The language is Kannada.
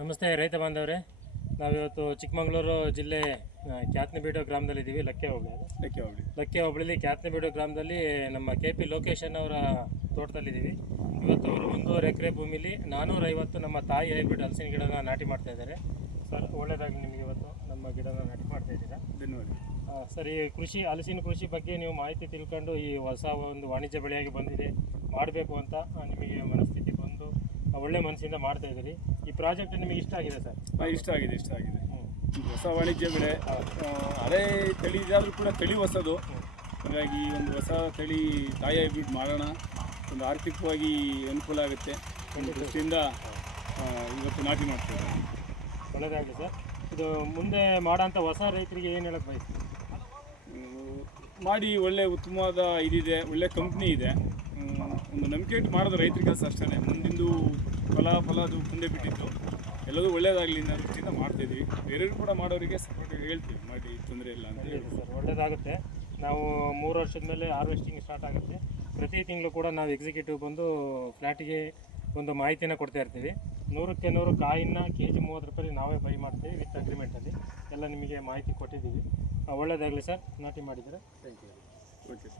ನಮಸ್ತೆ ರೈತ ಬಾಂಧವರೇ, ನಾವಿವತ್ತು ಚಿಕ್ಕಮಗಳೂರು ಜಿಲ್ಲೆ ಕ್ಯಾತ್ನಬೀಡು ಗ್ರಾಮದಲ್ಲಿದ್ದೀವಿ. ಲಕ್ಕೆ ಹೋಬಳಿಲಿ ಕ್ಯಾತ್ನಬೀಡು ಗ್ರಾಮದಲ್ಲಿ ನಮ್ಮ KP ಲೋಕೇಶನ್ ಅವರ ತೋಟದಲ್ಲಿದ್ದೀವಿ. ಇವತ್ತು ಅವರು 1.5 ಎಕರೆ ಭೂಮಿಲಿ 450 ನಮ್ಮ ತಾಯಿ ಹೈಬ್ರಿಡ್ ಹಲಸಿನ ಗಿಡನ ನಾಟಿ ಮಾಡ್ತಾ ಇದ್ದಾರೆ. ಸರ್, ಒಳ್ಳೆಯದಾಗಲಿ ನಿಮಗೆ. ಇವತ್ತು ನಮ್ಮ ಗಿಡನ ನಾಟಿ ಮಾಡ್ತಾ ಇದ್ದೀರಾ. ಧನ್ಯವಾದ. ಸರ್, ಈ ಹಲಸಿನ ಕೃಷಿ ಬಗ್ಗೆ ನೀವು ಮಾಹಿತಿ ತಿಳ್ಕೊಂಡು ಈ ಹೊಸ ಒಂದು ವಾಣಿಜ್ಯ ಬೆಳೆಯಾಗಿ ಬಂದಿದೆ, ಮಾಡಬೇಕು ಅಂತ ನಿಮಗೆ ಮನಸ್ಥಿತಿ ಬಂದು ಒಳ್ಳೆ ಮನಸ್ಸಿಂದ ಮಾಡ್ತಾ ಇದ್ದೀರಿ. ಈ ಪ್ರಾಜೆಕ್ಟ್ ನಿಮಗೆ ಇಷ್ಟ ಆಗಿದೆ ಸರ್? ಇಷ್ಟ ಆಗಿದೆ. ಹೊಸ ವಾಣಿಜ್ಯ ಬೆಳೆ, ಹಳೆ ತಳಿ ಇದಾದರೂ ಕೂಡ ತಳಿ ಹೊಸದು. ಹಾಗಾಗಿ ಒಂದು ಹೊಸ ತಳಿ ತಾಯಿ ಹೈಬ್ರಿಡ್ ಮಾಡೋಣ, ಒಂದು ಆರ್ಥಿಕವಾಗಿ ಅನುಕೂಲ ಆಗುತ್ತೆ ಒಂದು ದೃಷ್ಟಿಯಿಂದ ಇವತ್ತು ನಾಟಿ ಮಾಡ್ತೀವಿ. ಒಳ್ಳೆಯದಾಗಲಿ ಸರ್. ಇದು ಮುಂದೆ ಮಾಡೋಂಥ ಹೊಸ ರೈತರಿಗೆ ಏನು ಹೇಳಕ್ಕೆ ಬಯಸ್ತೀವಿ? ಮಾಡಿ ಒಳ್ಳೆ ಉತ್ತಮವಾದ ಇದಿದೆ, ಒಳ್ಳೆ ಕಂಪ್ನಿ ಇದೆ. ಒಂದು ನಂಬಿಕೆ ಇಟ್ಟು ಮಾಡೋದು ರೈತರ ಕೆಲಸ ಅಷ್ಟೇ. ಮುಂದಿಂದು ಫಲ ಅದು ಮುಂದೆ ಬಿಟ್ಟಿದ್ದು ಎಲ್ಲದೂ ಒಳ್ಳೆಯದಾಗಲಿ ಅನ್ನೋ ದೃಷ್ಟಿಯಿಂದ ಮಾಡ್ತಾಯಿದ್ವಿ. ಬೇರೆಯವರು ಕೂಡ ಮಾಡೋರಿಗೆ ಸಪೋರ್ಟ್ ಹೇಳ್ತೀವಿ, ಮಾಡಿ ತೊಂದರೆ ಇಲ್ಲ ಅಂತ ಹೇಳಿ ಸರ್. ಒಳ್ಳೆಯದಾಗುತ್ತೆ. ನಾವು 3 ವರ್ಷದ ಮೇಲೆ ಹಾರ್ವೆಸ್ಟಿಂಗ್ ಸ್ಟಾರ್ಟ್ ಆಗುತ್ತೆ. ಪ್ರತಿ ತಿಂಗಳು ಕೂಡ ನಾವು ಎಕ್ಸಿಕ್ಯೂಟಿವ್ ಬಂದು ಫ್ಲ್ಯಾಟಿಗೆ ಒಂದು ಮಾಹಿತಿನ ಕೊಡ್ತಾ ಇರ್ತೀವಿ. 100ಕ್ಕೆ 100 ಕಾಯಿನ kg 30 ರೂಪಾಯಿ ನಾವೇ ಬೈ ಮಾಡ್ತೀವಿ ವಿತ್ ಅಗ್ರಿಮೆಂಟಲ್ಲಿ. ಎಲ್ಲ ನಿಮಗೆ ಮಾಹಿತಿ ಕೊಟ್ಟಿದ್ದೀವಿ. ಒಳ್ಳೆಯದಾಗಲಿ ಸರ್, ನಾಟಿ ಮಾಡಿದರೆ. Thank you. ಓಕೆ.